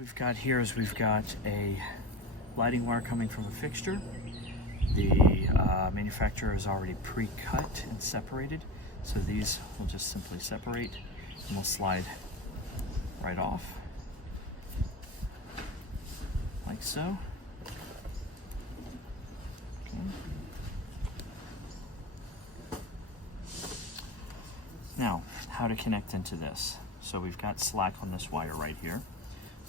we've got here is we've got a lighting wire coming from a fixture. The manufacturer is already pre-cut and separated, so these will just simply separate and will slide right off, like so. Okay. Now, how to connect into this. So we've got slack on this wire right here.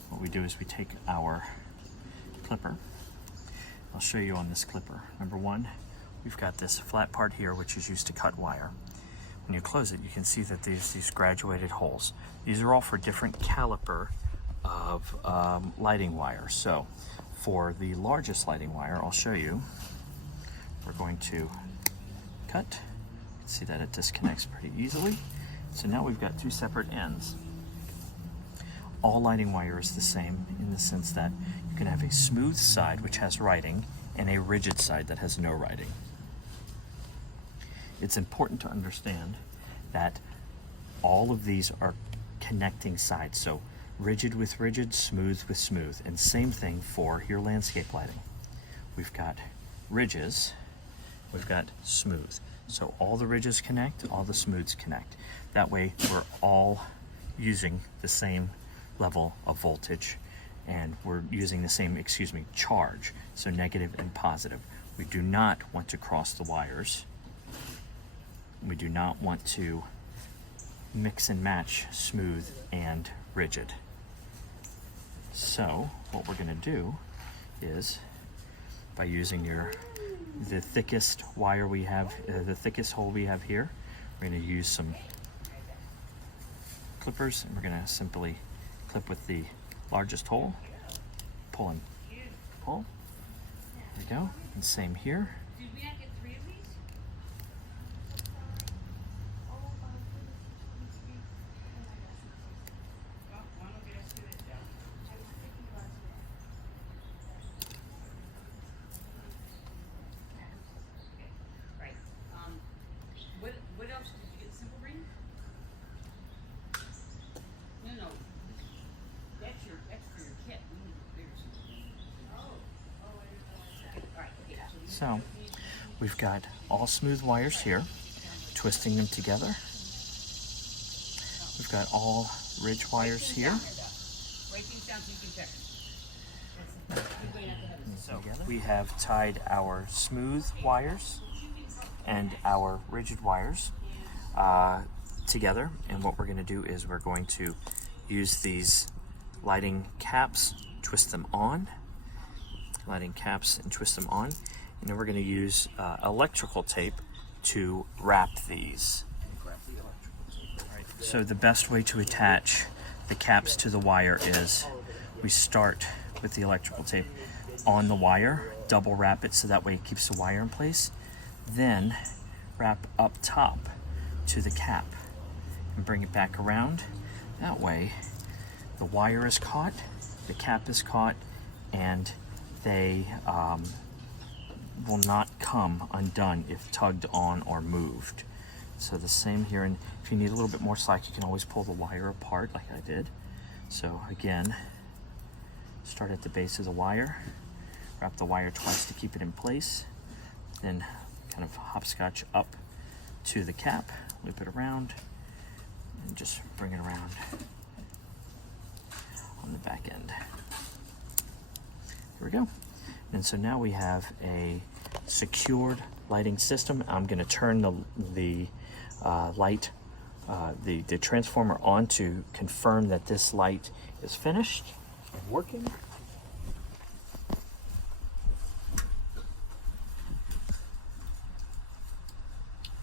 What we do is we take our clipper. I'll show you on this clipper. Number one, we've got this flat part here which is used to cut wire. When you close it, you can see that there's these graduated holes. These are all for different caliper of lighting wire. So for the largest lighting wire, I'll show you. We're going to cut. You can see that it disconnects pretty easily. So now we've got two separate ends. All lighting wire is the same in the sense that you can have a smooth side which has writing and a rigid side that has no writing. It's important to understand that all of these are connecting sides. So rigid with rigid, smooth with smooth, and same thing for your landscape lighting. We've got ridges, we've got smooth. So all the ridges connect, all the smooths connect. That way we're all using the same level of voltage and we're using the same, charge. So negative and positive. We do not want to cross the wires. We do not want to mix and match smooth and rigid. So what we're going to do is, by using the thickest wire we have, the thickest hole we have here, we're going to use some clippers and we're going to simply clip with the largest hole, pull and pull. There we go. And same here. Did we not get 3 of these? Right. What else did you get? Simple ring? No. That's for your kit. We need a bigger simple ring. All right. Okay. So we've got all smooth wires here, twisting them together. We've got all ridge wires here. Write these down so you can check them. So we have tied our smooth wires and our rigid wires together, and what we're going to do is we're going to use these lighting caps, twist them on, and then we're going to use electrical tape to wrap these. So the best way to attach the caps to the wire is we start with the electrical tape on the wire, double wrap it so that way it keeps the wire in place, then wrap up top to the cap and bring it back around. That way the wire is caught, the cap is caught, and they will not come undone if tugged on or moved. So the same here, and if you need a little bit more slack, you can always pull the wire apart like I did. So again, start at the base of the wire, wrap the wire twice to keep it in place, then kind of hopscotch up to the cap, loop it around, and just bring it around on the back end. There we go. And so now we have a secured lighting system. I'm going to turn the transformer on to confirm that this light is finished and working.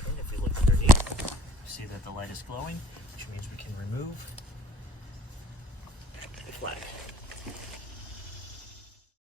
And if we look underneath, you see that the light is glowing, which means we can remove the flag.